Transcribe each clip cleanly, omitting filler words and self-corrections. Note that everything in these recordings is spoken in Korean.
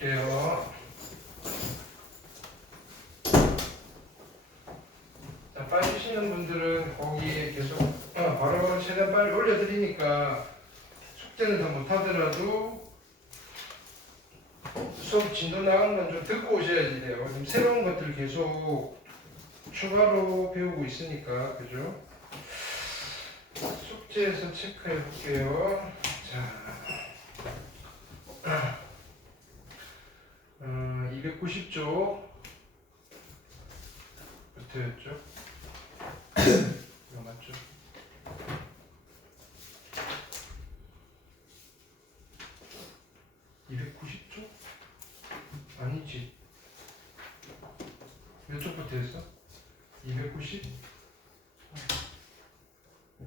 볼게요. 자, 빠지시는 분들은 거기 계속 바로바로 최대한 빨리 올려드리니까 숙제는 다 못하더라도 수업 진도 나가는 건 좀 듣고 오셔야지 돼요. 지금 새로운 것들 계속 추가로 배우고 있으니까, 그죠? 숙제에서 체크해 볼게요. 자, 290쪽 부터였죠? 이거 맞죠? 290쪽? 아니지. 몇 쪽부터 했어? 290?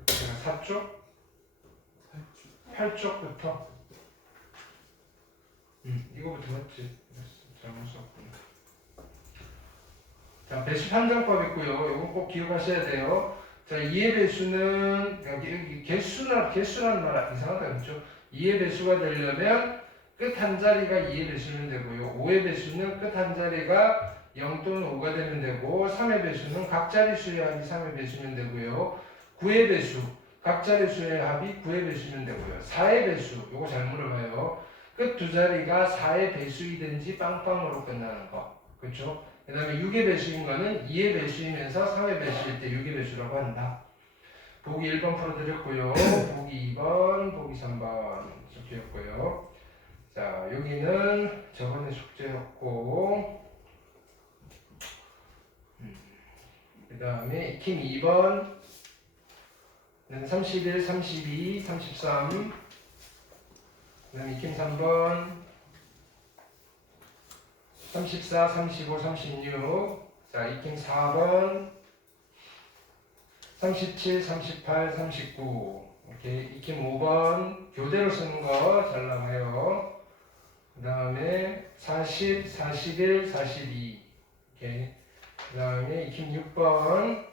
제가 4쪽? 8쪽부터? 이거부터 맞지? 잘못 썼구나. 자, 배수 판정법 있고요. 이거 꼭 기억하셔야 돼요. 자, 2의 배수는 여기 개수라는 말 이상하다 그렇죠? 2의 배수가 되려면 끝 한 자리가 2의 배수면 되고요. 5의 배수는 끝 한 자리가 0 또는 5가 되면 되고 3의 배수는 각 자릿수의 합이 3의 배수면 되고요. 9의 배수 각 자릿수의 합이 9의 배수면 되고요. 4의 배수 이거 잘 물어봐요. 끝 두 자리가 4의 배수이든지 빵빵으로 끝나는 거. 그렇죠? 그 다음에 6의 배수인 거는 2의 배수이면서 3의 배수일 때 6의 배수라고 한다. 보기 1번 풀어드렸고요. 보기 2번, 보기 3번 숙제였고요. 자, 여기는 저번에 숙제였고 그 다음에 익힘 2번 31, 32, 33 그 다음에 익힘 3번 34, 35, 36 자, 익힘 4번 37, 38, 39 이렇게 익힘 5번 교대로 쓰는 거 잘 나와요. 그 다음에 40, 41, 42 이렇게 그 다음에 익힘 6번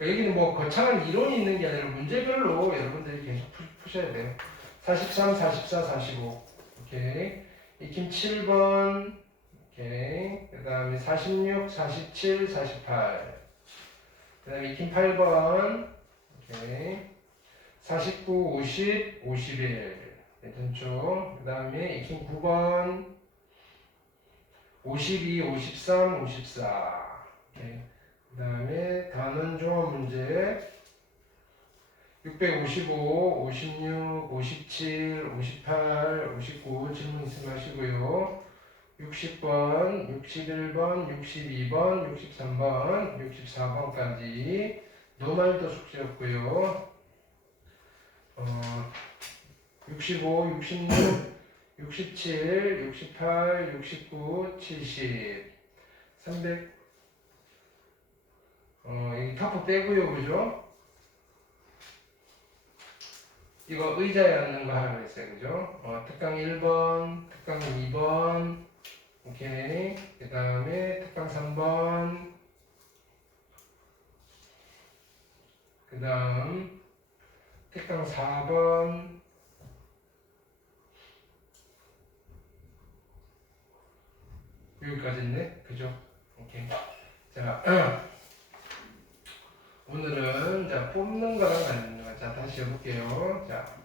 여기는 뭐 거창한 이론이 있는 게 아니라 문제별로 여러분들이 계속 푸셔야 돼요. 43, 44, 45 오케이 익힘 7번 오케이 그 다음에 46, 47, 48 그 다음에 익힘 8번 오케이 49, 50, 51 괜찮죠? 그 다음에 익힘 9번 52, 53, 54 오케이. 그 다음에 단원 조합 문제 655, 56, 57, 58, 59 질문 있으면 하시고요. 60번, 61번, 62번, 63번, 64번까지 노말도 숙제였고요. 65, 66, 67, 68, 69, 70, 300 이 타포 빼고요, 그죠? 이거 의자에 앉는 거 하라고 했어요, 그죠? 특강 1번, 특강 2번, 오케이. 그 다음에 특강 3번, 그 다음 특강 4번, 여기까지 있네, 그죠? 오케이. 자, 오늘은 자 뽑는 거랑 맞는 거. 자, 다시 해볼게요. 자,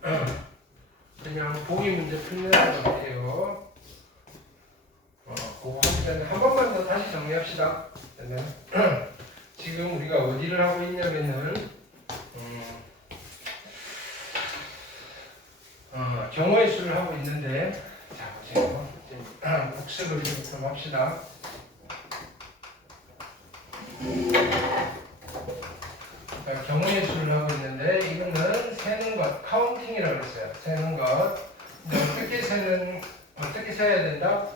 그냥 보기 문제 풀는 거 할게요. 그거 하기 전에 한 번만 더 다시 정리합시다. 지금 우리가 어디를 하고 있냐면은 경우의 수를 하고 있는데 자 보세요. 복습을 좀 합시다. 경우의 수를 하고 있는데 이거는 세는 것, 카운팅이라고 했어요. 세는 것. 어떻게 세야 된다?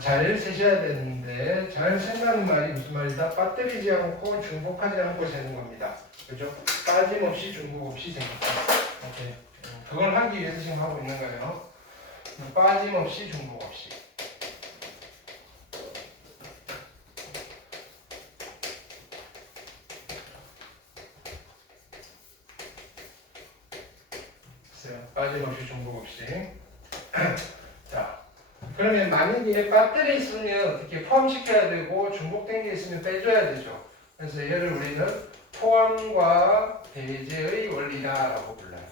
잘 세셔야 되는데 잘 센다는 말이 무슨 말이다? 빠뜨리지 않고 중복하지 않고 세는 겁니다. 그죠? 빠짐없이 중복 없이 세는 거. 오케이. 그걸 하기 위해서 지금 하고 있는 거예요. 빠짐없이 중복 없이. 빠짐없이 중복 없이. 자, 그러면 만약에 배터리 있으면 어떻게 포함시켜야 되고 중복된 게 있으면 빼줘야 되죠. 그래서 얘를 우리는 포함과 배제의 원리다라고 불러요.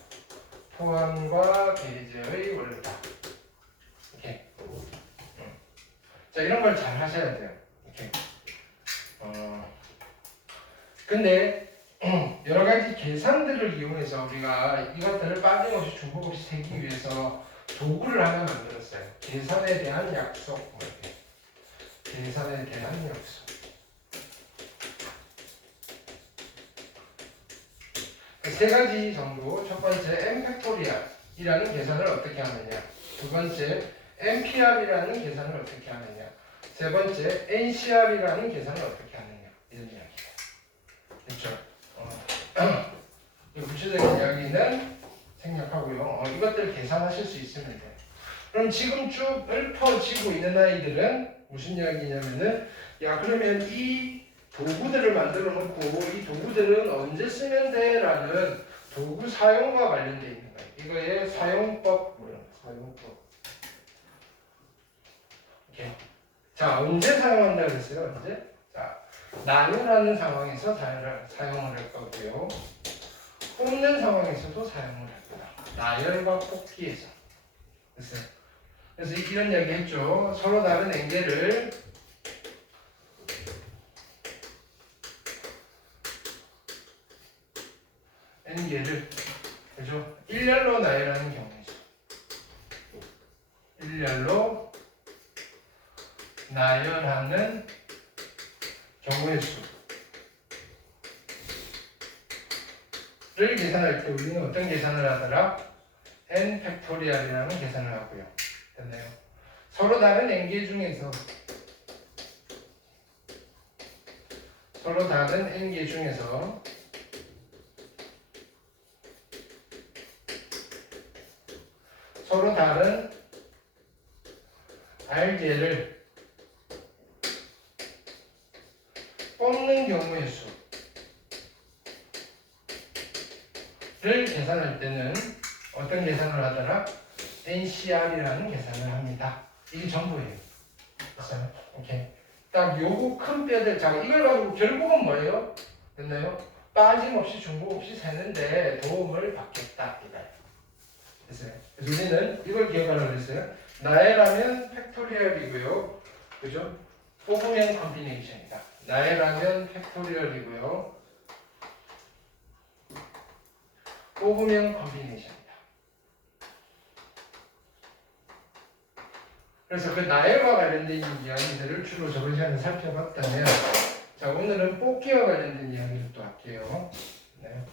포함과 배제의 원리다. 이렇게. 자, 이런 걸 잘 하셔야 돼요. 이렇게. 근데 여러 가지 계산들을 이용해서 우리가 이것들을 빠짐없이 중복 없이 세기 위해서 도구를 하나 만들었어요. 계산에 대한 약속. 뭐 이렇게. 계산에 대한 약속. 세 가지 정도. 첫 번째 n 팩토리얼이라는 계산을 어떻게 하느냐. 두 번째 npr이라는 계산을 어떻게 하느냐. 세 번째 ncr이라는 계산을 어떻게 하느냐. 이런 이야기예요. 그렇죠? 구체적인 이야기는 생략하고요. 이것들 계산하실 수 있으면 돼요. 그럼 지금 쭉 읊어지고 있는 아이들은 무슨 이야기냐면은 야 그러면 이 도구들을 만들어 놓고 이 도구들은 언제 쓰면 돼? 라는 도구 사용과 관련되어 있는 거예요. 이거의 사용법, 사용법. 이렇게. 자, 언제 사용한다 그랬어요? 언제? 자, 나열하는 상황에서 사용을 할 거고요. 뽑는 상황에서도 사용을 할 거다. 나열과 뽑기에서. 그래서 이런 이야기 했죠. 서로 다른 엔겔을 그죠? 일렬로 나열하는 경우이죠. 일렬로 나열하는 경우의 수를 계산할 때 우리는 어떤 계산을 하더라? n 팩토리얼이라는 계산을 하고요. 됐나요? 서로 다른 n개 중에서 서로 다른 n개 중에서 서로 다른 r개를 뽑는 경우의 수를 계산할 때는 어떤 계산을 하더라? NCR이라는 계산을 합니다. 이게 전부예요. 됐어요? 오케이. 딱 요거 큰 뼈들, 자, 이걸 가지고 결국은 뭐예요? 됐나요? 빠짐없이 중복 없이 세는데 도움을 받겠다. 이거예요. 됐어요? 그래서 우리는 이걸 기억하라고 그랬어요. 나열하면 팩토리얼이고요. 그죠? 뽑으면 컴비네이션이다. 나열하면 팩토리얼이고요. 뽑으면 컴비네이션이다. 그래서 그 나열과 관련된 이야기들을 주로 저번 시간에 살펴봤다면, 자, 오늘은 뽑기와 관련된 이야기를 또 할게요. 네.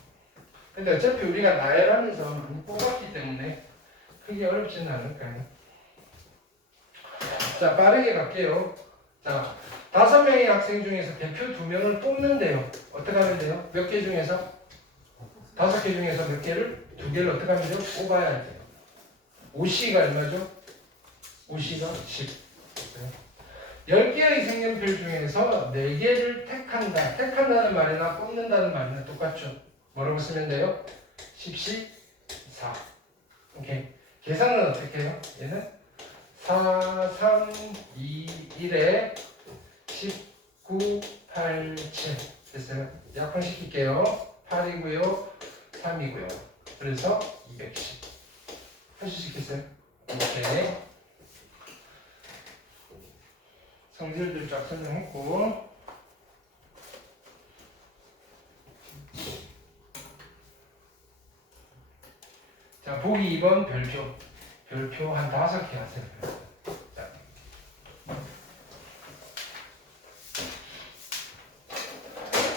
근데 어차피 우리가 나열하면서 많이 뽑았기 때문에 크게 어렵지는 않을 거예요. 자, 빠르게 갈게요. 자, 5명의 학생 중에서 대표 2명을 뽑는데요. 어떻게 하면 돼요? 몇 개 중에서? 5개 중에서 몇 개를? 2개를 어떻게 하면 돼요? 뽑아야 돼요. 5C가 얼마죠? 5C가 10. 10개의 색연필 중에서 4개를 택한다. 택한다는 말이나 뽑는다는 말이나 똑같죠? 뭐라고 쓰면 돼요? 10C 4. 오케이. 계산은 어떻게 해요? 얘는 4, 3, 2, 1에 19, 8, 7 됐어요? 약분시킬게요. 8이고요. 3이고요. 그래서 210. 할 수 있겠어요? 오케이. 성질들 쫙 설명했고, 자, 보기 2번 별표. 별표 한 5개 하세요. 자.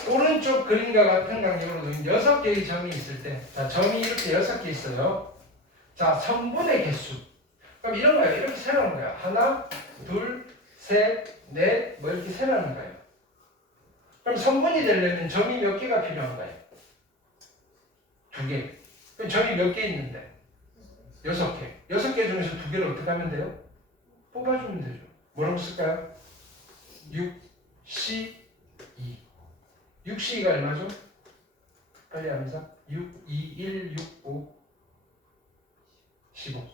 오른쪽 그림과 같은 간격으로 6개의 점이 있을 때, 자, 점이 이렇게 6개 있어요. 자, 선분의 개수. 그럼 이런 거예요. 이렇게 세라는 거야. 하나, 둘, 셋, 넷, 뭐 이렇게 세라는 거예요. 그럼 선분이 되려면 점이 몇 개가 필요한가요? 2개. 그럼 점이 몇 개 있는데? 6개. 6개 중에서 2개를 어떻게 하면 돼요? 뽑아주면 되죠. 뭐라고 쓸까요? 6C2. 6C가 얼마죠? 빨리 하면서 6, 2, 1, 6, 5, 15.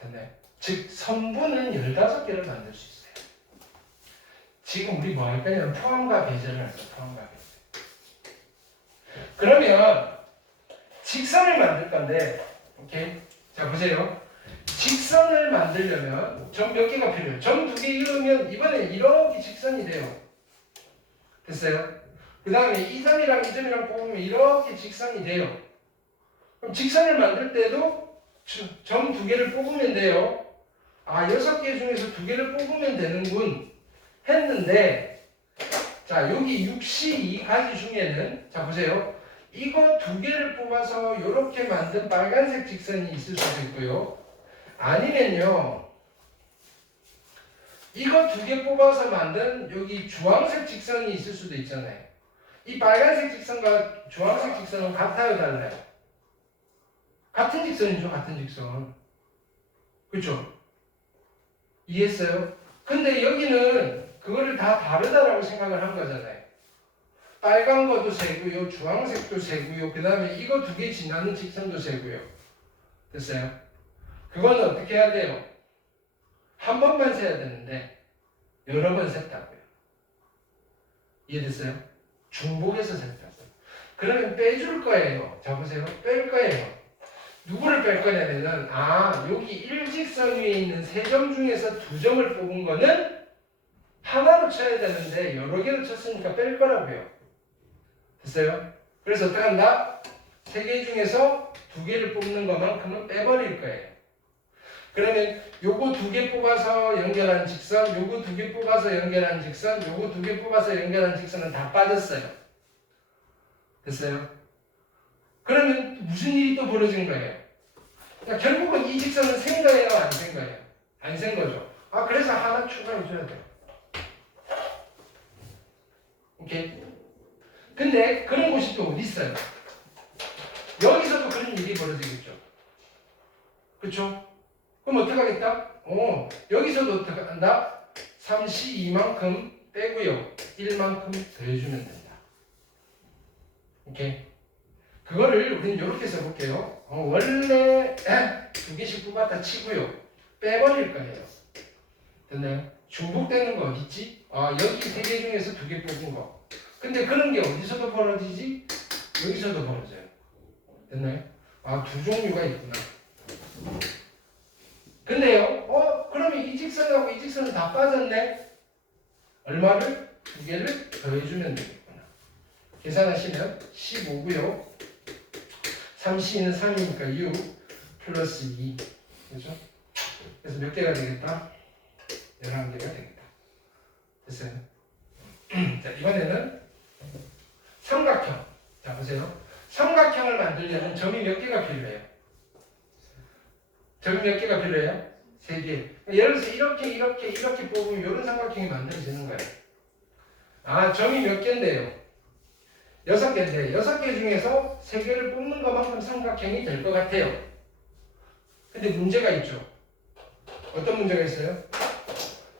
됐네. 즉 선분은 15개를 만들 수 있어요. 지금 우리 뭐 할 거냐면 포함과 배제를 할 거예요. 포함과 배제. 그러면 직선을 만들 건데, 오케이? 자 보세요. 직선을 만들려면 점 몇 개가 필요해요? 점 2개 이루면 이번에 이렇게 직선이 돼요. 됐어요? 그 다음에 이 점이랑 이 점이랑 뽑으면 이렇게 직선이 돼요. 그럼 직선을 만들 때도 점 2개를 뽑으면 돼요. 아, 6개 중에서 2개를 뽑으면 되는군 했는데, 자 여기 62가지 중에는 자 보세요. 이거 2개를 뽑아서 이렇게 만든 빨간색 직선이 있을 수도 있고요. 아니면요, 이거 2개 뽑아서 만든 여기 주황색 직선이 있을 수도 있잖아요. 이 빨간색 직선과 주황색 직선은 같아요, 달라요? 같은 직선이죠, 같은 직선. 그렇죠? 이해했어요? 근데 여기는 그거를 다 다르다라고 생각을 한 거잖아요. 빨간 것도 세고요, 주황색도 세고요, 그 다음에 이거 2개 지나는 직선도 세고요. 됐어요? 그거는 어떻게 해야 돼요? 한 번만 세야 되는데 여러 번 셌다고요. 이해됐어요? 중복해서 셌다고요. 그러면 빼줄 거예요. 자 보세요. 뺄 거예요. 누구를 뺄 거냐면은 여기 일직선 위에 있는 3점 중에서 2점을 뽑은 거는 하나로 쳐야 되는데 여러 개로 쳤으니까 뺄 거라고요. 됐어요? 그래서 어떻게 한다? 3개 중에서 2개를 뽑는 것만큼은 빼버릴 거예요. 그러면 요거 2개 뽑아서 연결한 직선, 요거 2개 뽑아서 연결한 직선, 요거 2개 뽑아서 연결한 직선은 다 빠졌어요. 됐어요? 그러면 무슨 일이 또 벌어진 거예요? 그러니까 결국은 이 직선은 센 거예요, 안 센 거예요? 안 센 거죠. 그래서 하나 추가해줘야 돼요. 오케이? 근데 그런 곳이 또 어디 있어요? 여기서도 그런 일이 벌어지겠죠. 그쵸? 그럼 어떻게 하겠다? 여기서도 어떻게 한다? 3C 2만큼 빼고요. 1만큼 더해주면 된다. 오케이? 그거를 우리는 이렇게 써볼게요. 원래 2개씩 뽑았다 치고요. 빼버릴 거예요. 됐나요? 중복되는 거 어딨지? 여기 3개 중에서 2개 뽑은 거. 근데 그런 게 어디서도 벌어지지? 여기서도 벌어져요. 됐나요? 2 종류가 있구나. 근데요, 그러면 이 직선하고 이 직선은 다 빠졌네? 얼마를? 2개를 더해주면 되겠구나. 계산하시면 15고요. 3C는 3이니까 6 플러스 2. 그죠? 그래서 몇 개가 되겠다? 11개가 되겠다. 됐어요? 자, 이번에는 삼각형. 자, 보세요. 삼각형을 만들려면 점이 몇 개가 필요해요? 점이 몇 개가 필요해요? 3개. 예를 들어서 이렇게 뽑으면 이런 삼각형이 만들어지는 거예요. 점이 몇 개인데요? 6개인데 6개 중에서 3개를 뽑는 것만큼 삼각형이 될 것 같아요. 근데 문제가 있죠. 어떤 문제가 있어요?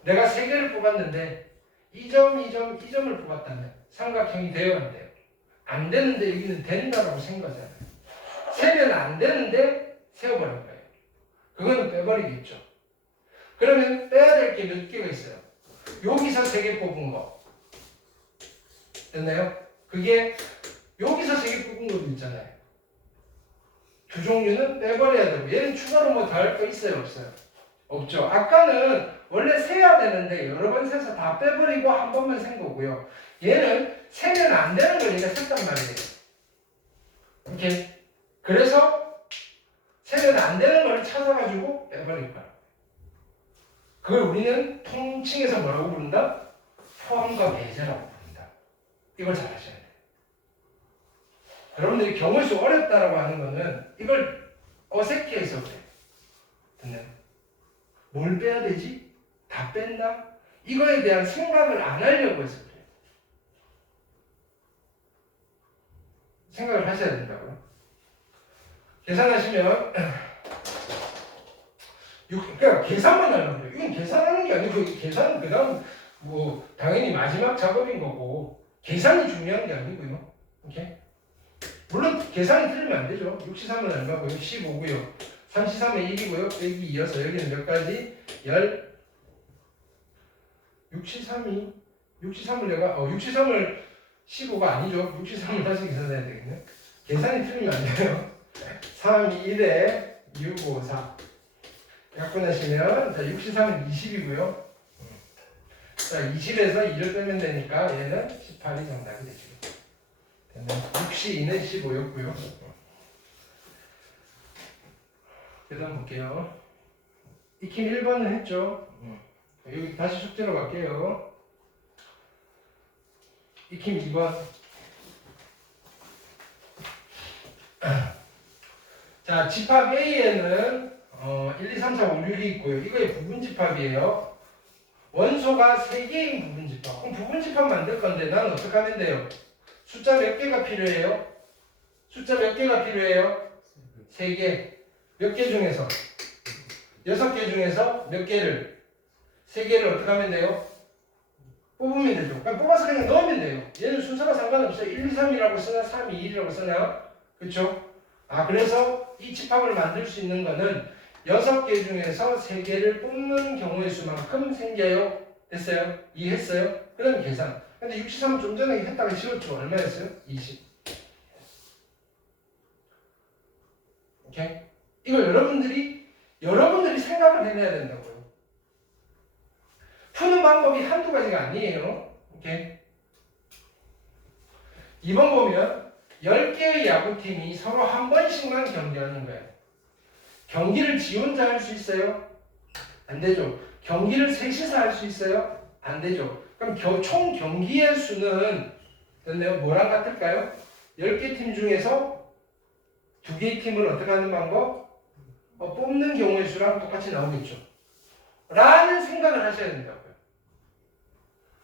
내가 3개를 뽑았는데 이 점을 뽑았다면 삼각형이 돼요, 안 돼요? 안 되는데 여기는 된다라고 생긴 거잖아요. 세면 안 되는데 세워버린 거예요. 그거는 빼버리겠죠. 그러면 빼야 될 게 몇 개가 있어요? 여기서 3개 뽑은 거. 됐나요? 그게 여기서 3개 뽑은 것도 있잖아요. 2 종류는 빼버려야 되고, 얘는 추가로 뭐 더 할 거 있어요, 없어요? 없죠. 아까는 원래 세야 되는데 여러 번 세서 다 빼버리고 한 번만 센 거고요. 얘는 세면 안 되는 걸 얘가 셌단 말이에요. 이렇게. 그래서 세면 안 되는 걸 찾아가지고 빼버릴 거야. 그걸 우리는 통칭해서 뭐라고 부른다? 포함과 배제라고 부른다. 이걸 잘 아셔야 돼요. 여러분들이 경우수 어렵다라고 하는 거는 이걸 어색해해서 그래요. 됐나요? 뭘 빼야 되지? 다 뺐나? 이거에 대한 생각을 안 하려고 해서 그래요. 생각을 하셔야 된다고요. 계산하시면 그러니까 계산만 하는 거예요. 이건 계산하는 게 아니고 계산은 그다음 뭐 당연히 마지막 작업인 거고 계산이 중요한 게 아니고요. 오케이? 물론 계산이 틀리면 안 되죠. 63은 얼마고요? 15고요. 3C3은 1이고요. 빼기 2여서 여기는 몇 가지? 6C3이 6C3을 내가 6C3을 15가 아니죠. 6C3을 다시 계산해야 되겠네. 계산이 틀리면 안 돼요. 3, 2, 1에 6, 5, 4 약분하시면 자 6C3은 20이고요. 자 20에서 2를 빼면 되니까 얘는 18이 정답이 되죠. 6C2는 15였고요. 그 다음 볼게요. 익힘 1번은 했죠. 여기 다시 숙제로 갈게요. 익힘 2번. 자, 집합 A에는 1, 2, 3, 4, 5, 6이 있고요. 이거의 부분집합이에요. 원소가 3개인 부분집합. 그럼 부분집합 만들 건데 나는 어떻게 하면 돼요? 숫자 몇 개가 필요해요? 숫자 몇 개가 필요해요? 3개. 몇 개 중에서? 6개 중에서 몇 개를? 3개를 어떻게 하면 돼요? 뽑으면 되죠. 그냥 뽑아서 그냥 넣으면 돼요. 얘는 순서가 상관없어요. 1, 2, 3이라고 쓰나 3, 2, 1이라고 쓰나? 그렇죠? 그래서 이 집합을 만들 수 있는 거는 6개 중에서 3개를 뽑는 경우의 수만큼 생겨요. 됐어요? 이해했어요? 그럼 계산. 근데 63은 좀 전에 했다가 지웠죠. 얼마였어요? 20. 오케이? 이걸 여러분들이 생각을 해내야 된다고요. 푸는 방법이 한두 가지가 아니에요. 오케이? 2번 보면 10개의 야구팀이 서로 한 번씩만 경기하는 거예요. 경기를 지 혼자 할 수 있어요? 안 되죠. 경기를 셋이서 할 수 있어요? 안 되죠. 그럼 총 경기의 수는 뭐랑 같을까요? 10개 팀 중에서 2개의 팀을 어떻게 하는 방법? 뽑는 경우의 수랑 똑같이 나오겠죠. 라는 생각을 하셔야 된다고요.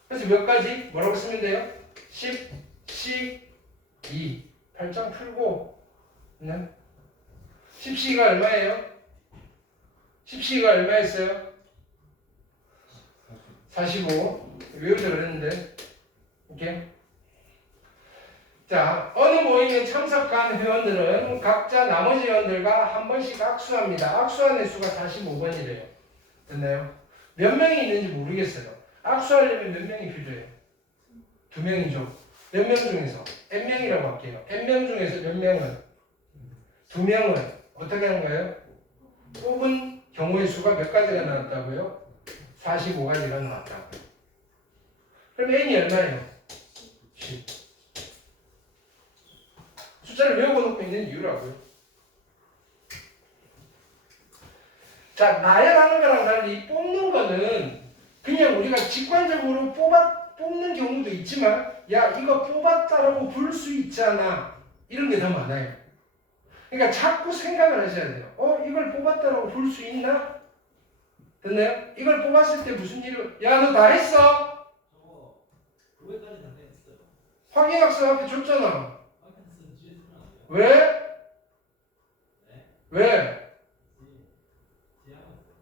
그래서 몇 가지? 뭐라고 쓰면 돼요? 10, 2. 8장 풀고, 네. 10C가 얼마예요? 10C가 얼마였어요? 45. 외우자 그랬는데. 이렇게. 자, 어느 모임에 참석한 회원들은 각자 나머지 회원들과 한 번씩 악수합니다. 악수하는 수가 45번이래요. 됐나요? 몇 명이 있는지 모르겠어요. 악수하려면 몇 명이 필요해요? 2명이죠. 몇 명 중에서? N명이라고 할게요. N명 중에서 몇 명은? 2명은 어떻게 하는 거예요? 뽑은 경우의 수가 몇 가지가 나왔다고요? 45가지가 나왔다고요. 그럼 N이 얼마예요? 10. 숫자를 외워놓고 있는 이유라고요. 자, 나열하는 거랑 달리 뽑는 거는 그냥 우리가 직관적으로 뽑는 경우도 있지만 야 이거 뽑았다라고 볼 수 있잖아. 이런 게 더 많아요. 그러니까 자꾸 생각을 하셔야 돼요. 이걸 뽑았다라고 볼 수 있나? 됐나요? 이걸 뽑았을 때 무슨 일을 야 너 다 했어? 저거 그거까지 다 했어요. 확인학생 앞에 줬잖아. 확인했으면 뒤에 쓰면 안 돼요. 왜? 네? 왜? 뒤에 하면 돼요.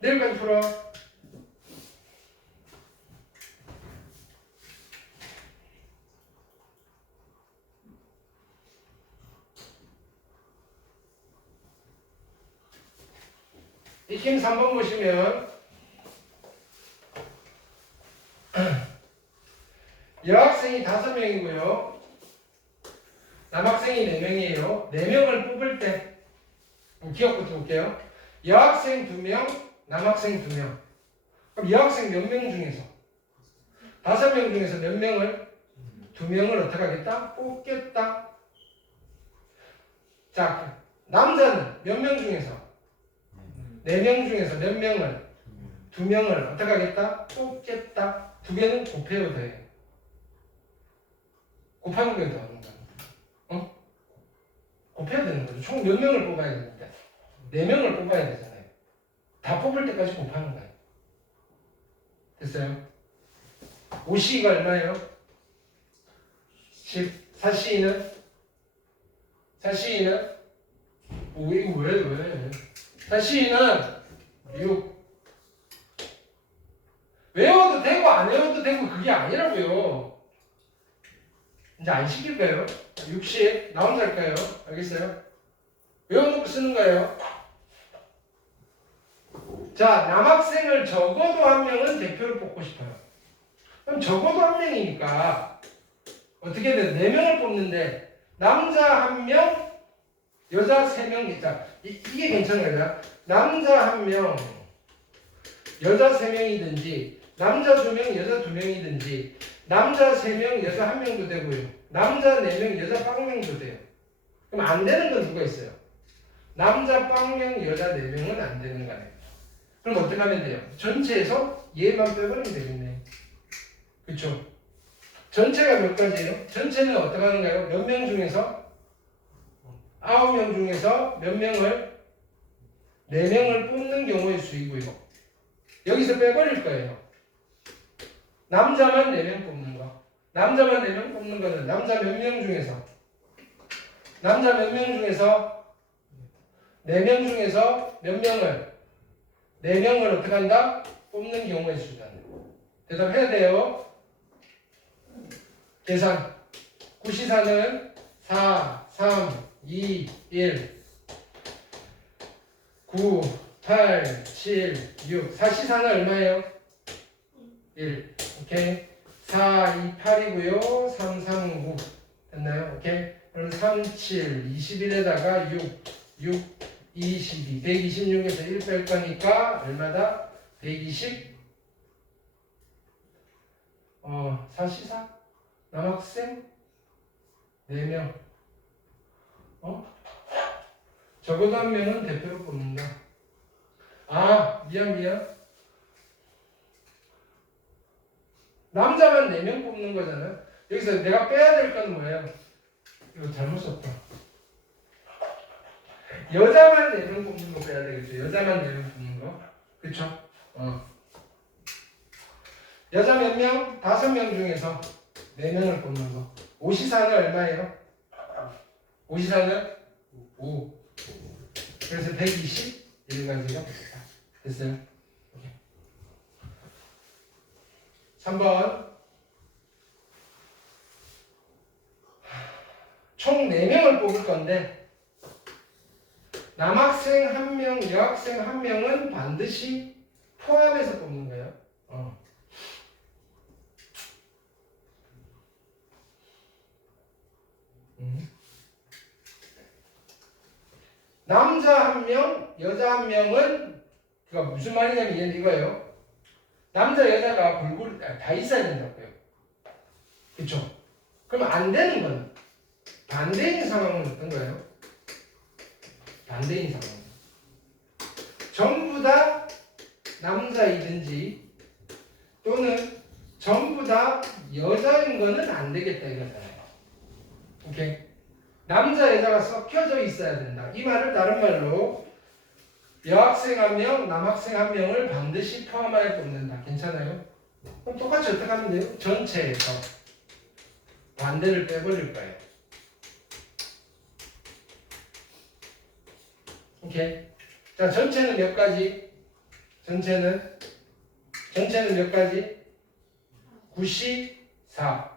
내일까지 풀어. 익힘 3번 보시면 여학생이 5명이고요. 남학생이 4명이에요. 4명을 뽑을 때 기억부터 볼게요. 여학생 2명, 남학생 2명. 그럼 여학생 몇 명 중에서? 5명 중에서 몇 명을? 2명을 어떻게 하겠다? 뽑겠다. 자, 남자는 몇 명 중에서? 4명 중에서 몇 명을? 2명을 어떻게 하겠다? 뽑겠다. 2개는 곱해도 돼. 곱하는 게 더 하는 거야. 곱해야 되는 거죠. 총 몇 명을 뽑아야 되는데? 4명을 뽑아야 되잖아요. 다 뽑을 때까지 곱하는 거예요. 됐어요? 5C가 얼마예요? 10. 4C는? 4C는? 이거 왜? 4C는 6. 외워도 되고 안 외워도 되고 그게 아니라고요. 이제 안 시킬까요? 60. 나 혼자 할까요? 알겠어요? 외워놓고 쓰는 거예요. 자, 남학생을 적어도 한 명은 대표를 뽑고 싶어요. 그럼 적어도 한 명이니까 어떻게 돼? 4명을 뽑는데 남자 1명, 여자 3명. 자, 이게 괜찮은 거야. 남자 1명, 여자 3명이든지 남자 2명, 여자 2명이든지 남자 3명, 여자 1명도 되고요. 남자 4명, 여자 0명도 돼요. 그럼 안 되는 건 누가 있어요? 남자 0명, 여자 4명은 안 되는 거예요. 그럼 어떻게 하면 돼요? 전체에서 얘만 빼버리면 되겠네. 그쵸? 전체가 몇 가지예요? 전체는 어떻게 하는가요? 몇 명 중에서? 9명 중에서 몇 명을? 4명을 뽑는 경우의 수이고요. 여기서 빼버릴 거예요. 남자만 4명 뽑는 거. 남자만 4명 뽑는 거는 남자 몇 명 중에서? 남자 몇 명 중에서? 4명 중에서 몇 명을? 4명을 어떻게 한다? 뽑는 경우의 수잖아요. 대답해야 돼요. 계산. 구시사는 4, 3, 2, 1. 9, 8, 7, 6. 4시사는 얼마예요? 1. 오케이. 4, 2, 8이고요. 3, 3, 9. 됐나요? 오케이. 그럼 3, 7, 21에다가 6, 6, 22. 126에서 1 뺄 거니까 얼마다? 120. 4시사? 남학생? 4명. 적어도 한 명은 대표로 뽑는다. 아, 미안. 남자만 4명 뽑는 거잖아요. 여기서 내가 빼야 될 건 뭐예요? 이거 잘못 썼다. 여자만 4명 뽑는 거 빼야 되겠죠. 여자만 4명 뽑는 거. 그쵸? 여자 몇 명? 5명 중에서 4명을 뽑는 거. 오시사는 얼마예요? 오시사는 5. 그래서 121가지가 됐어요. 오케이. 3번. 총 4명을 뽑을 건데 남학생 1명, 여학생 1명은 반드시 포함해서 뽑는 거예요. 남자 1명, 여자 1명은 그가 무슨 말이냐면 얘는 이거예요. 남자 여자가 골고루 다 있어야 된다고요. 그렇죠? 그럼 안 되는 건 반대인 상황은 어떤 거예요? 반대인 상황. 전부 다 남자이든지 또는 전부 다 여자인 거는 안 되겠다 이거잖아요. 오케이? 남자 여자가 섞여져 있어야 된다. 이 말을 다른 말로 여학생 1명, 남학생 1명을 반드시 포함하여 뽑는다. 괜찮아요? 그럼 똑같이 어떻게 하면 돼요? 전체에서 반대를 빼버릴 거예요. 오케이. 자, 전체는 몇 가지? 전체는 몇 가지? 94.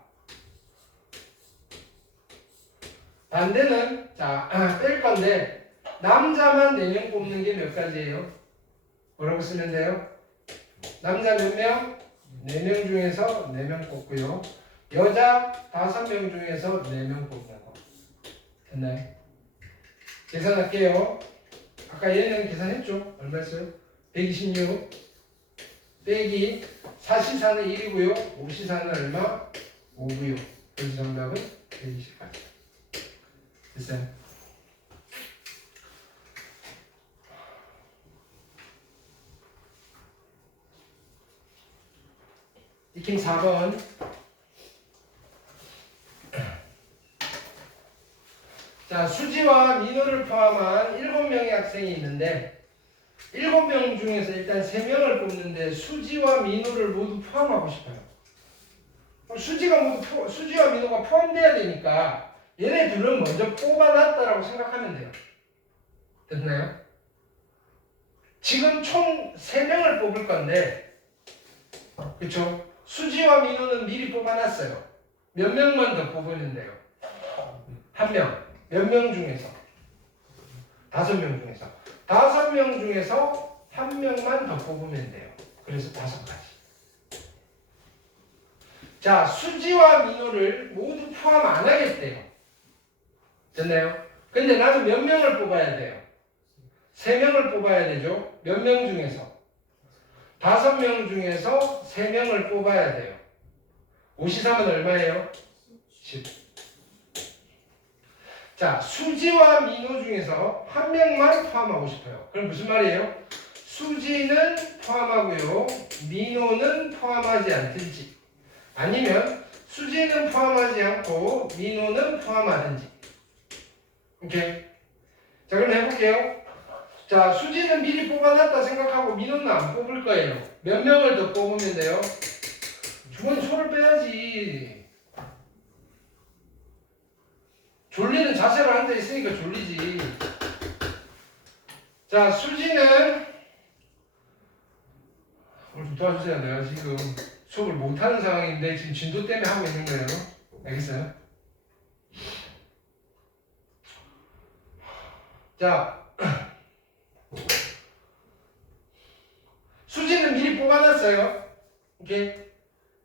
반대는 자, 뺄 건데 남자만 4명 뽑는 게 몇 가지예요? 뭐라고 쓰면 돼요? 남자 몇 명? 4명 중에서 4명 뽑고요. 여자 5명 중에서 4명 뽑는 거. 됐나요? 계산할게요. 아까 얘는 계산했죠? 얼마였어요? 126 빼기 4시사는 1이고요. 5시사는 얼마? 5고요. 그래서 정답은 120까지. 됐어요? 익힘 4번. 자, 수지와 민호를 포함한 7명의 학생이 있는데 7명 중에서 일단 3명을 뽑는데 수지와 민호를 모두 포함하고 싶어요. 그럼 수지와 민호가 포함돼야 되니까 얘네 둘은 먼저 뽑아놨다라고 생각하면 돼요. 됐나요? 지금 총 3명을 뽑을 건데 그쵸? 수지와 민호는 미리 뽑아놨어요. 몇 명만 더 뽑으면 돼요? 1명. 몇 명 중에서? 5명 중에서. 5명 중에서 1명만 더 뽑으면 돼요. 그래서 5가지. 자, 수지와 민호를 모두 포함 안 하겠대요. 됐나요? 근데 나는 몇 명을 뽑아야 돼요? 3명을 뽑아야 되죠? 몇 명 중에서? 5명 중에서 3명을 뽑아야 돼요. 5시삼은 얼마예요? 10. 자, 수지와 민호 중에서 1명만 포함하고 싶어요. 그럼 무슨 말이에요? 수지는 포함하고요. 민호는 포함하지 않든지. 아니면 수지는 포함하지 않고 민호는 포함하든지. 오케이? 자, 그럼 해볼게요. 자, 수지는 미리 뽑아놨다 생각하고 민호는 안 뽑을 거예요. 몇 명을 더 뽑으면 돼요? 주머니 손을 빼야지. 졸리는 자세로 앉아있으니까 졸리지. 자, 수지는 오늘 좀 도와주세요. 내가 지금 수업을 못하는 상황인데 지금 진도 때문에 하고 있는 거예요. 알겠어요? 자, 수지는 미리 뽑아놨어요. 오케이?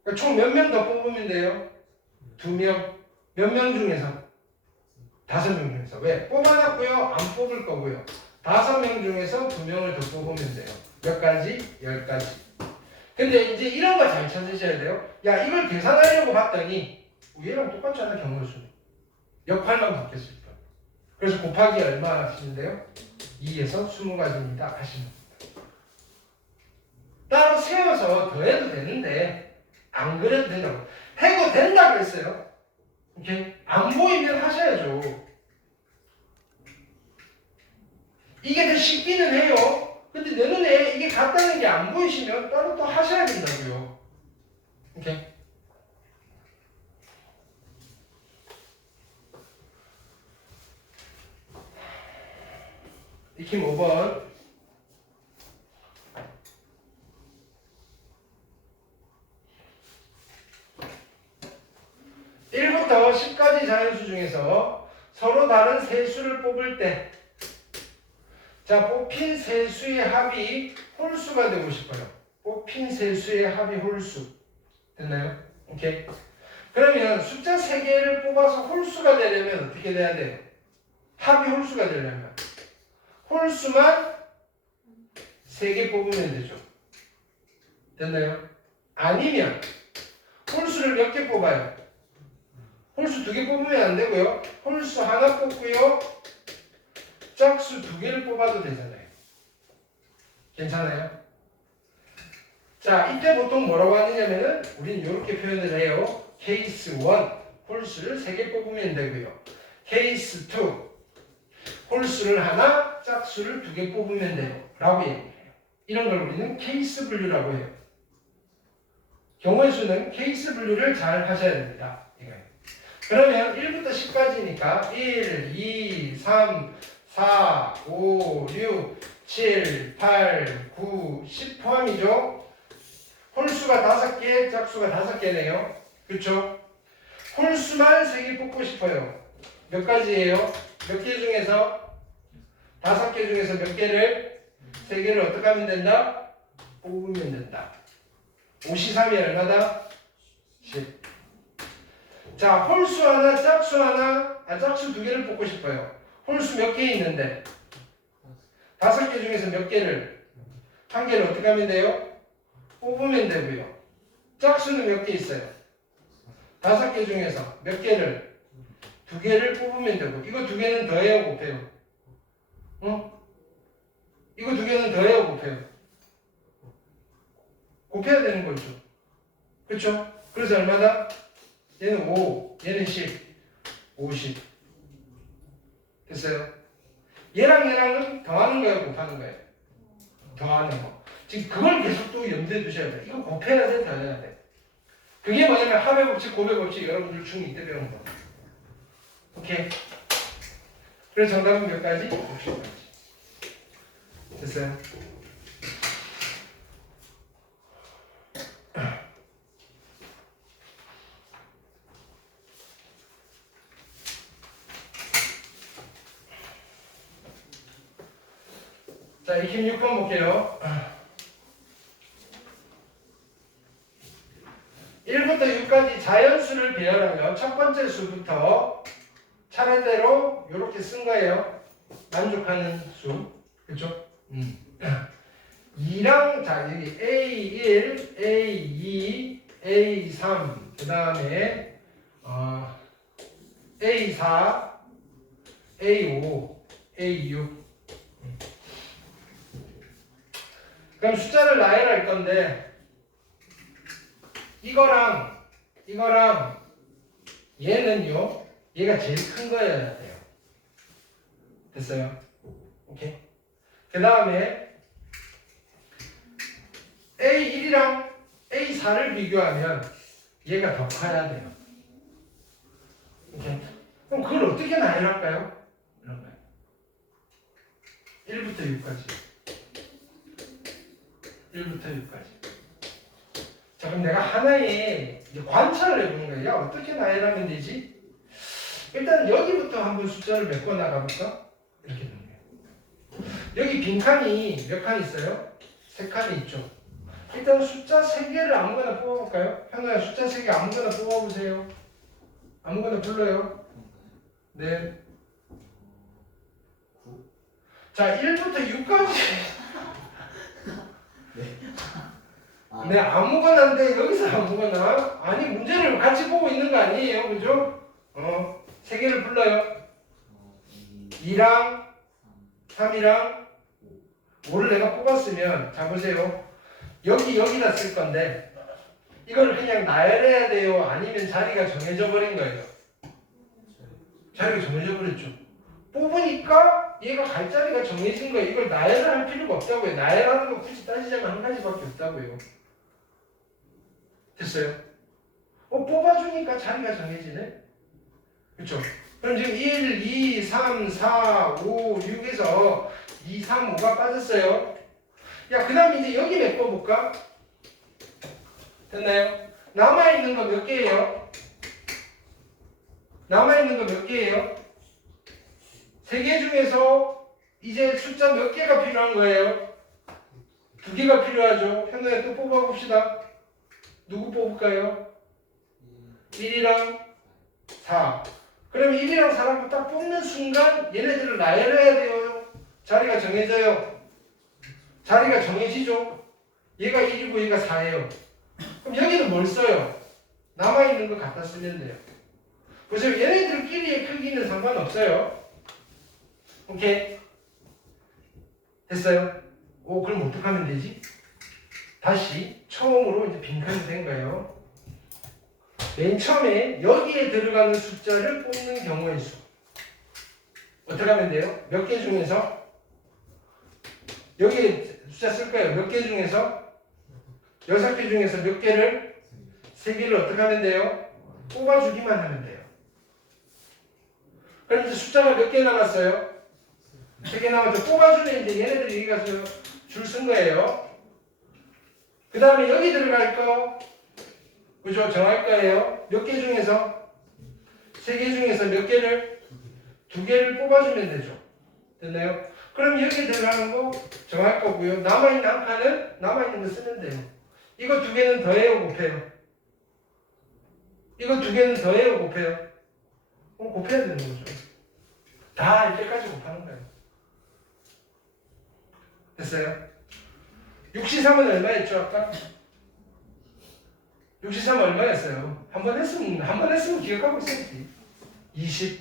그러니까 총 몇 명 더 뽑으면 돼요? 2명. 몇 명 중에서? 5명 중에서. 왜? 뽑아놨고요. 안 뽑을 거고요. 5명 중에서 2명을 더 뽑으면 돼요. 몇 가지? 10가지. 근데 이제 이런 거 잘 찾으셔야 돼요. 야, 이걸 계산하려고 봤더니 얘랑 똑같잖아, 경우수는. 역할만 바뀌었을 뿐. 그래서 곱하기 얼마 하시는데요? 2에서 20가지입니다. 하시면 됩니다. 따로 세워서 더해도 되는데 안 그래도 된다고. 해도 된다고 했어요. 오케이? 안 보이면 하셔야죠. 이게 더 쉽기는 해요. 근데 내 눈에 이게 같다는 게 안 보이시면 따로 또 하셔야 된다고요. 오케이? 익힘 5번. 1부터 10까지 자연수 중에서 서로 다른 세 수를 뽑을 때, 자, 뽑힌 세 수의 합이 홀수가 되고 싶어요. 뽑힌 세 수의 합이 홀수. 됐나요? 오케이. 그러면 숫자 3개를 뽑아서 홀수가 되려면 어떻게 돼야 돼요? 합이 홀수가 되려면 홀수만 3개 뽑으면 되죠. 됐나요? 아니면 홀수를 몇 개 뽑아요? 홀수 2개 뽑으면 안 되고요. 홀수 하나 뽑고요. 짝수 2개를 뽑아도 되잖아요. 괜찮아요? 자, 이때 보통 뭐라고 하느냐면은 우리는 이렇게 표현을 해요. 케이스 1 홀수를 3개 뽑으면 되고요. 케이스 2 홀수를 하나, 짝수를 2개 뽑으면 돼요. 라고 얘기해요. 이런 걸 우리는 케이스 분류라고 해요. 경우의 수는 케이스 분류를 잘 하셔야 됩니다. 이거예요. 그러면 1부터 10까지니까 1, 2, 3, 4, 5, 6, 7, 8, 9, 10 포함이죠. 홀수가 5개, 짝수가 5개네요. 그렇죠? 홀수만 3개 뽑고 싶어요. 몇 가지예요? 몇 개 중에서? 5개 중에서 몇 개를? 3개를 어떻게 하면 된다? 뽑으면 된다. 5C3이 얼마다? 10. 자, 홀수 하나, 짝수 하나, 짝수 2개를 뽑고 싶어요. 홀수 몇 개 있는데? 5개 중에서 몇 개를? 1개를 어떻게 하면 돼요? 뽑으면 되고요. 짝수는 몇 개 있어요? 5개 중에서 몇 개를? 2개를 뽑으면 되고. 이거 2개는 더해요, 곱해요? 이거 2개는 더해요, 곱해요? 곱해야 되는 거죠. 그렇죠? 그래서 얼마다? 얘는 5, 얘는 10, 50. 됐어요? 얘랑 얘랑은 더하는 거예요, 곱하는 거예요? 더하는 거. 지금 그걸 계속 또 염두에 두셔야 돼요. 이거 곱해야 돼, 더해야 돼. 그게 뭐냐면 합의 법칙, 곱의 법칙 여러분들 중2 때 배운 거. 오케이? 그래서 정답은 몇 가지? 60가지. 됐어요? 자, 26번 볼게요. 1부터 6까지 자연수를 배열하면 첫 번째 수부터 차례대로 이렇게 쓴 거예요. 만족하는 수. 그렇죠? 2랑 자 여기 A1, A2, A3 그 다음에 A4, A5, A6 그럼 숫자를 나열할 건데 이거랑 얘는요 얘가 제일 큰 거여야 돼요. 됐어요? 오케이. 그 다음에 A1이랑 A4를 비교하면 얘가 더 커야 돼요. 오케이. 그럼 그걸 어떻게 나열할까요? 이런 거예요. 1부터 6까지. 1부터 6까지. 자, 그럼 내가 하나의 이제 관찰을 해보는 거예요. 야, 어떻게 나열하면 되지? 일단 여기부터 한번 숫자를 메꿔 나가볼까? 이렇게 되는 거예요. 여기 빈칸이 몇 칸 있어요? 3칸이 있죠. 일단 숫자 3개를 아무거나 뽑아볼까요? 현우야 숫자 3개 아무거나 뽑아보세요. 아무거나 불러요. 네. 자, 1부터 6까지. 네, 아무거나인데 여기서 아무거나. 아니, 문제를 같이 보고 있는 거 아니에요. 그죠? 3개를 불러요. 2랑 3이랑 5를 내가 뽑았으면, 자, 보세요. 여기다 쓸 건데, 이걸 그냥 나열해야 돼요? 아니면 자리가 정해져 버린 거예요? 자리가 정해져 버렸죠. 뽑으니까 얘가 갈 자리가 정해진 거예요. 이걸 나열을 할 필요가 없다고요. 나열하는 거 굳이 따지자면 한 가지밖에 없다고요. 됐어요? 뽑아주니까 자리가 정해지네? 그쵸? 그럼 지금 1, 2, 3, 4, 5, 6에서 2, 3, 5가 빠졌어요. 야, 그 다음 이제 여기 메꿔볼까? 됐나요? 남아있는 거 몇 개예요? 남아있는 거 몇 개예요? 3개 중에서 이제 숫자 몇 개가 필요한 거예요? 2개가 필요하죠. 현우야 또 뽑아봅시다. 누구 뽑을까요? 1이랑 4. 그럼 1이랑 4랑 딱 뽑는 순간 얘네들을 나열해야 돼요. 자리가 정해져요. 자리가 정해지죠. 얘가 1이고 얘가 4예요. 그럼 여기는 뭘 써요? 남아있는 거 갖다 쓰면 돼요. 보세요. 얘네들끼리의 크기는 상관없어요. 오케이? 됐어요? 그럼 어떻게 하면 되지? 다시 처음으로 이제 빈칸이 된 거예요. 맨 처음에 여기에 들어가는 숫자를 뽑는 경우의 수. 어떻게 하면 돼요? 몇 개 중에서 여기에 숫자 쓸 거예요. 몇 개 중에서 6개 중에서 몇 개를 3개를 어떻게 하면 돼요? 뽑아주기만 하면 돼요. 그럼 이제 숫자가 몇 개 남았어요? 3개 남았죠. 뽑아주면 이제 얘네들이 여기 가서 줄 쓴 거예요. 그 다음에 여기 들어갈 거, 그죠? 정할 거예요. 몇 개 중에서? 3개 중에서 몇 개를? 2개를 뽑아주면 되죠. 됐나요? 그럼 여기 들어가는 거 정할 거고요. 남아있는 한 칸은 남아있는 거 쓰면 돼요. 이거 2개는 더해요, 곱해요? 이거 2개는 더해요, 곱해요? 곱해야 되는 거죠. 다 할 때까지 곱하는 거예요. 됐어요? 63은 얼마였죠, 아까? 63 얼마였어요? 한 번 했으면 기억하고 있어야지. 20.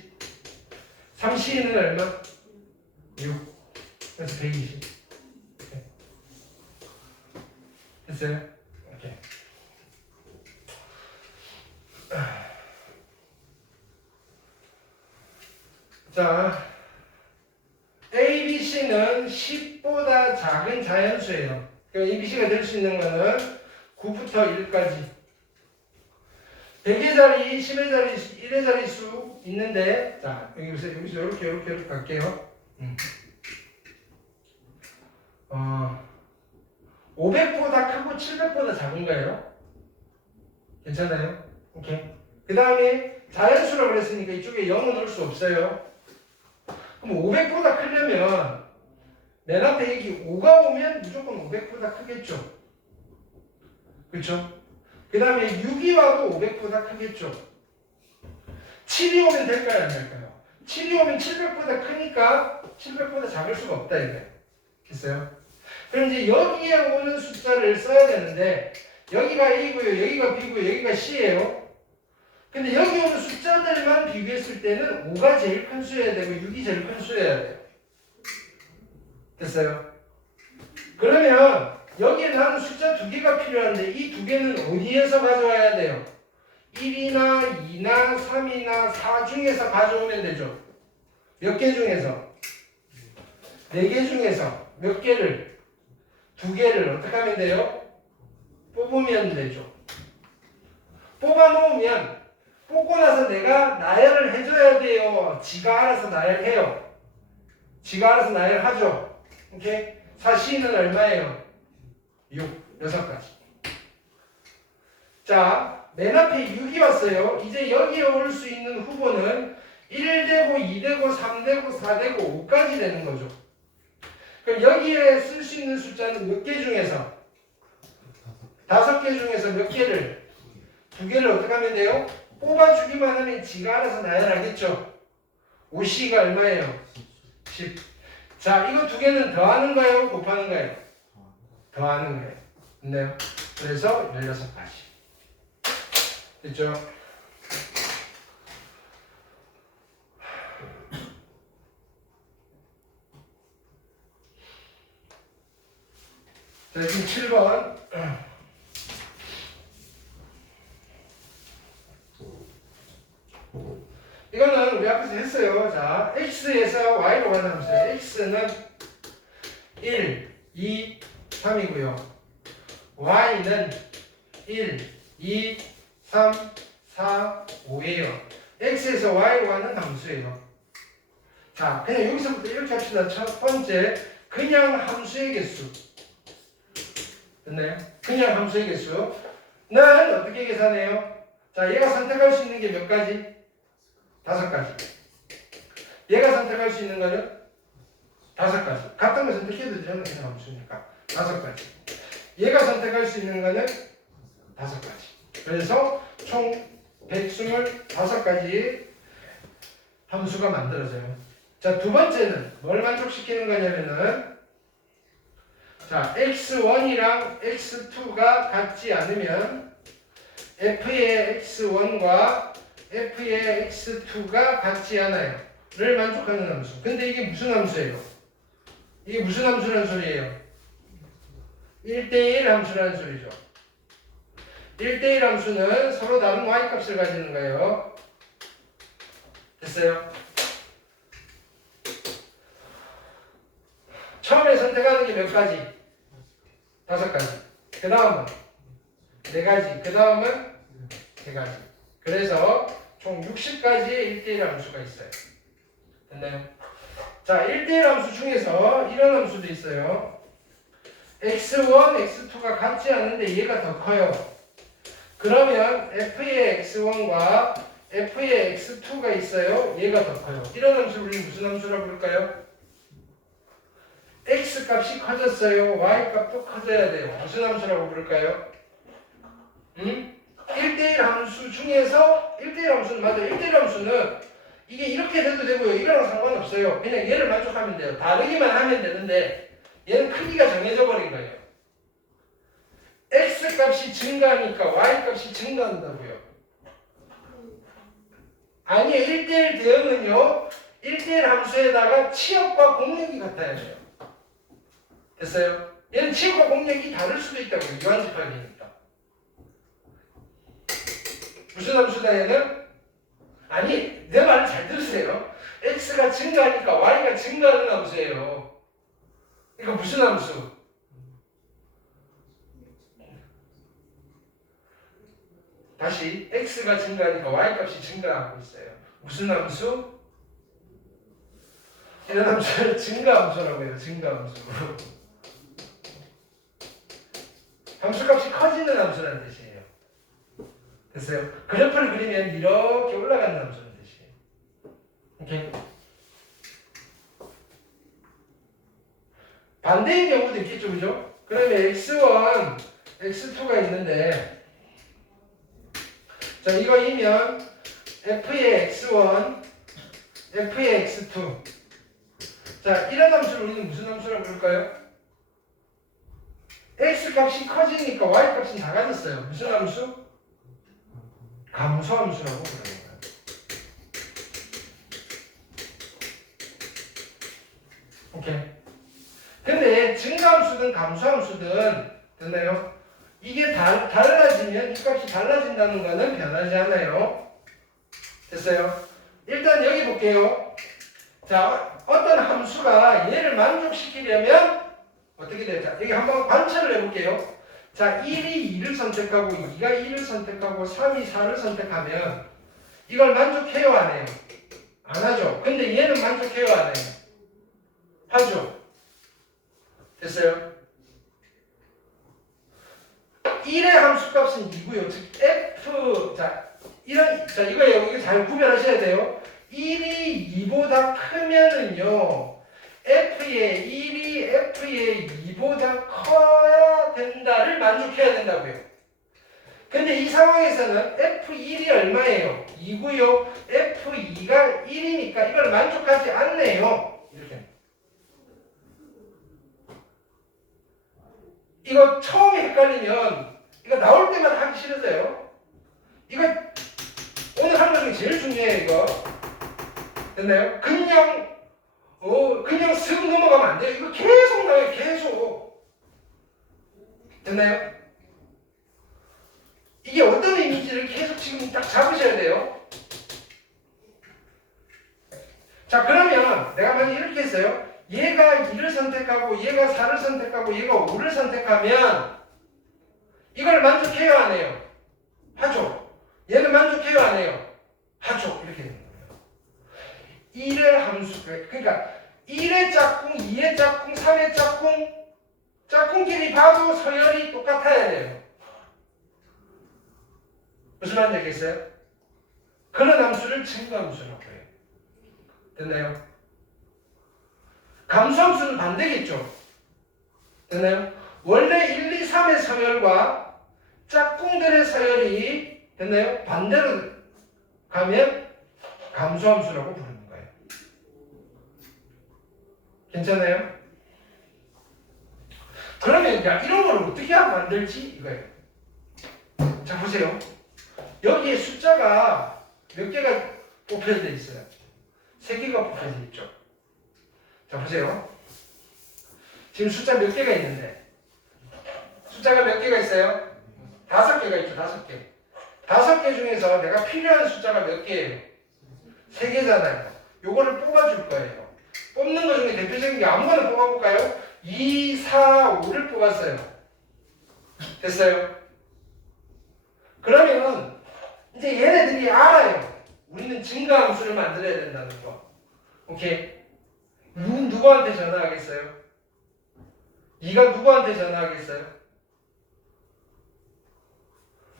32는 얼마? 6. 그래서 120. 오케이. 됐어요? 오케이. 자, A, B, C는 10보다 작은 자연수예요. 그러니까 A, B, C가 될 수 있는 거는 9부터 1까지. 100의 자리, 10의 자리, 1의 자리 수 있는데, 자, 여기서 이렇게 갈게요. 500보다 크고 700보다 작은가요? 괜찮아요? 오케이. 그 다음에 자연수라고 그랬으니까 이쪽에 0은 넣을 수 없어요. 그럼 500보다 크려면 맨 앞에 여기 5가 오면 무조건 500보다 크겠죠. 그렇죠? 그 다음에 6이 와도 500보다 크겠죠. 7이 오면 될까요? 안 될까요? 7이 오면 700보다 크니까 700보다 작을 수가 없다 이거예요. 됐어요? 그럼 이제 여기에 오는 숫자를 써야 되는데 여기가 A고요. 여기가 B고요. 여기가 C예요. 근데 여기 오는 숫자들만 비교했을 때는 5가 제일 큰 수여야 되고 6이 제일 큰 수여야 돼요. 됐어요? 그러면 여기에 나는 숫자 2개가 필요한데 이 2개는 어디에서 가져와야 돼요? 1이나 2나 3이나 4 중에서 가져오면 되죠. 몇 개 중에서? 4개 중에서 몇 개를? 2개를 어떻게 하면 돼요? 뽑으면 되죠. 뽑아 놓으면 뽑고 나서 내가 나열을 해줘야 돼요. 지가 알아서 나열해요. 지가 알아서 나열하죠. 오케이? 4C는 얼마예요? 6. 6가지. 자, 맨 앞에 6이 왔어요. 이제 여기에 올 수 있는 후보는 1되고 2되고 3되고 4되고 5까지 되는 거죠. 그럼 여기에 쓸 수 있는 숫자는 몇 개 중에서? 5개 중에서 몇 개를? 2개를 어떻게 하면 돼요? 뽑아주기만 하면 지가 알아서 나열하겠죠. 5C가 얼마예요? 10. 자, 이거 2개는 더하는 거예요? 곱하는 거예요? 더하는 거예요. 됐나요? 그래서 16가지. 됐죠? 자, 지금 7번. 이거는 우리 앞에서 했어요. 자, x에서 y로 가는 함수예요. x는 1, 2, 3이고요. y는 1, 2, 3, 4, 5예요. x에서 y로 가는 함수예요. 자, 그냥 여기서부터 이렇게 합시다. 첫 번째, 그냥 함수의 개수. 됐나요? 그냥 함수의 개수. 는 어떻게 계산해요? 자, 얘가 선택할 수 있는 게 몇 가지? 5가지. 얘가 선택할 수 있는 거는 5가지. 같은 거 선택해도 되잖아요. 그냥 함수니까. 5가지. 얘가 선택할 수 있는 거는 5가지. 그래서 총 125가지 함수가 만들어져요. 자, 두 번째는 뭘 만족시키는 거냐면은 자, x1이랑 x2가 같지 않으면 f의 x1과 f의 x2가 같지 않아요. 를 만족하는 함수. 근데 이게 무슨 함수예요? 이게 무슨 함수라는 소리예요? 1대1 함수라는 소리죠. 1대1 함수는 서로 다른 y값을 가지는 거예요. 됐어요? 처음에 선택하는 게 몇 가지? 5가지. 그 다음은 4가지. 그 다음은 3가지. 그래서 총 60가지의 1대1 함수가 있어요. 됐나요? 자, 1대1 함수 중에서 이런 함수도 있어요. x1, x2가 같지 않은데 얘가 더 커요. 그러면 f의 x1과 f의 x2가 있어요. 얘가 더 커요. 이런 함수를 우리는 무슨 함수라고 부를까요? x 값이 커졌어요. y 값도 커져야 돼요. 무슨 함수라고 부를까요? 1대1 함수 중에서 1대1 함수는 맞아요. 1대1 함수는 이게 이렇게 돼도 되고요. 이거랑 상관없어요. 그냥 얘를 만족하면 돼요. 다르기만 하면 되는데 얘는 크기가 정해져 버린 거예요. x 값이 증가하니까 y 값이 증가한다고요. 아니에요. 1대1 대응은요. 1대1 함수에다가 치역과 공력이 같아야 돼요. 됐어요? 얘는 치역과 공력이 다를 수도 있다고요. 유한집합이니까. 무슨 함수다 얘는? 아니, 내 말을 잘 들으세요. x가 증가하니까 y가 증가하는 함수예요. 이거 무슨 함수? 다시 x가 증가하니까 y 값이 증가하고 있어요. 무슨 함수? 이런 함수를 증가함수라고 해요. 증가함수. 함수값이 커지는 함수라는 뜻이에요. 됐어요? 그래프를 그리면 이렇게 올라가는 함수라는 뜻이에요. 오케이? 반대인 경우도 있겠죠, 그죠? 그러면 x1, x2가 있는데, 자, 이거이면 f의 x1, f의 x2. 자, 이런 함수를 우리는 무슨 함수라고 부를까요? x 값이 커지니까 y 값은 작아졌어요. 무슨 함수? 감소함수라고 부르는 거예요. 오케이. 근데 증가함수든 감소함수든 됐나요? 이게 달라지면 이 값이 달라진다는 거는 변하지 않아요. 됐어요? 일단 여기 볼게요. 자, 어떤 함수가 얘를 만족시키려면 어떻게 돼요? 자, 여기 한번 관찰을 해볼게요. 자, 1이 2를 선택하고 2가 2를 선택하고 3이 4를 선택하면 이걸 만족해요, 안 해요? 안 하죠. 근데 얘는 만족해요, 안 해요? 하죠. 됐어요? 1의 함수값은 2고요. 즉 f 자 이거예요. 이거 잘 구별하셔야 돼요. 1이 2보다 크면은요. f의 1이 f의 2보다 커야 된다를 만족해야 된다고요. 근데 이 상황에서는 f1이 얼마예요? 2고요. f2가 1이니까 이걸 만족하지 않네요. 이렇게. 이거 처음에 헷갈리면 이거 나올 때마다 하기 싫어져요. 이거 오늘 하는 거 중에 제일 중요해요. 이거 됐나요? 그냥 슥 넘어가면 안 돼요. 이거 계속 나와요. 계속 됐나요? 이게 어떤 의미인지를 계속 지금 딱 잡으셔야 돼요. 자, 그러면 내가 만약 이렇게 했어요. 얘가 2를 선택하고 얘가 4를 선택하고 얘가 5를 선택하면 이걸 만족해요, 안 해요? 하죠. 얘는 만족해요, 안 해요? 하죠. 이렇게 되는 거예요. 1의 함수, 그러니까 1의 짝꿍, 2의 짝꿍, 3의 짝꿍, 짝꿍끼리 봐도 서열이 똑같아야 돼요. 무슨 말인지 알겠어요? 그런 함수를 증가함수라고 해요. 됐나요? 감소함수는 반대겠죠. 됐나요? 원래 1, 2, 3의 서열과 짝꿍들의 서열이 됐나요? 반대로 가면 감소함수라고 부르는 거예요. 괜찮아요? 그러면 야, 이런 걸 어떻게 하면 만들지? 이거예요. 자, 보세요. 여기에 숫자가 몇 개가 뽑혀져 있어요? 3개가 뽑혀져 있죠. 자, 보세요. 지금 숫자 몇 개가 있는데 숫자가 몇 개가 있어요? 5개가 있죠. 5개. 5개 중에서 내가 필요한 숫자가 몇 개예요? 3개잖아요. 요거를 뽑아줄 거예요. 뽑는 것 중에 대표적인 게 아무거나 뽑아볼까요? 2, 4, 5를 뽑았어요. 됐어요? 그러면 이제 얘네들이 알아요. 우리는 증가함수를 만들어야 된다는 거. 오케이? 누구한테 전화하겠어요? 2가 누구한테 전화하겠어요?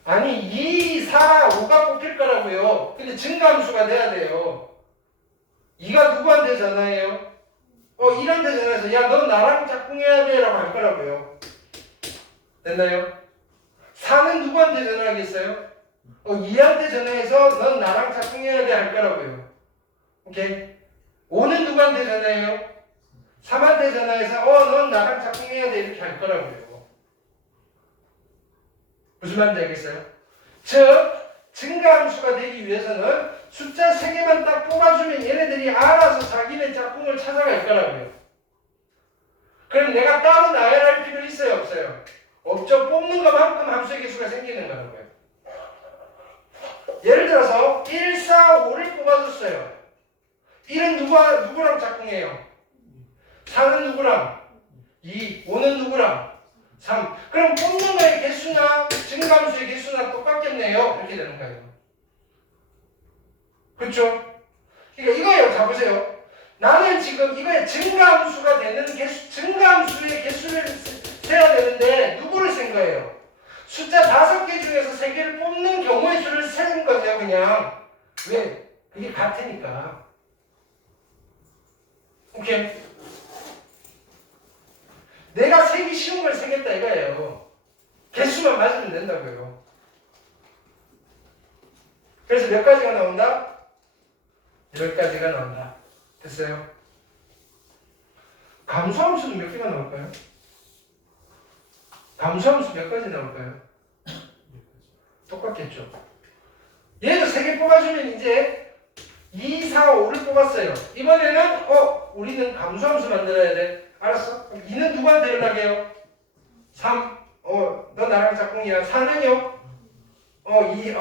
아니 2, 4, 5가 뽑힐 거라고요. 근데 증가함수가 돼야 돼요. 2가 누구한테 전화해요? 1한테 전화해서 야 너 나랑 짝꿍해야 돼 라고 할 거라고요. 됐나요? 4는 누구한테 전화하겠어요? 2한테 전화해서 넌 나랑 짝꿍해야 돼 할 거라고요. 오케이? 5는 누구한테 전화해요? 3한테 전화해서 넌 나랑 짝꿍해야 돼 이렇게 할 거라고요. 무슨 말인지 알겠어요? 즉 증가함수가 되기 위해서는 숫자 3개만 딱 뽑아주면 얘네들이 알아서 자기네 짝꿍을 찾아갈 거라고요. 그럼 내가 따로 나열할 필요 있어요? 없어요? 없죠. 뽑는 것만큼 함수의 개수가 생기는 거라고요. 예를 들어서 1, 4, 5를 뽑아줬어요. 1은 누구랑 짝꿍해요? 4는 누구랑? 2, 5는 누구랑? 3. 그럼 뽑는 거의 개수나 증가함수의 개수나 똑같겠네요. 이렇게 되는 거예요. 그렇죠? 그러니까 이거예요. 자 보세요. 나는 지금 이거에 증가함수가 되는 증가함수의 개수를 세야 되는데 누구를 센 거예요? 숫자 5개 중에서 3개를 뽑는 경우의 수를 세는 거죠. 그냥. 왜? 그게 같으니까. 오케이. 수식을 세겠다 이거예요. 개수만 맞으면 된다고요. 그래서 몇 가지가 나온다? 10가지가 나온다. 됐어요? 감소함수는 몇 개가 나올까요? 감소함수 몇 가지 나올까요? 똑같겠죠. 얘도 3개 뽑아주면 이제 2, 4, 5를 뽑았어요. 이번에는 우리는 감소함수 만들어야 돼. 알았어? 그럼 2는 누구한테 연락해요? 3. 너 나랑 짝꿍이야. 4는요? 2.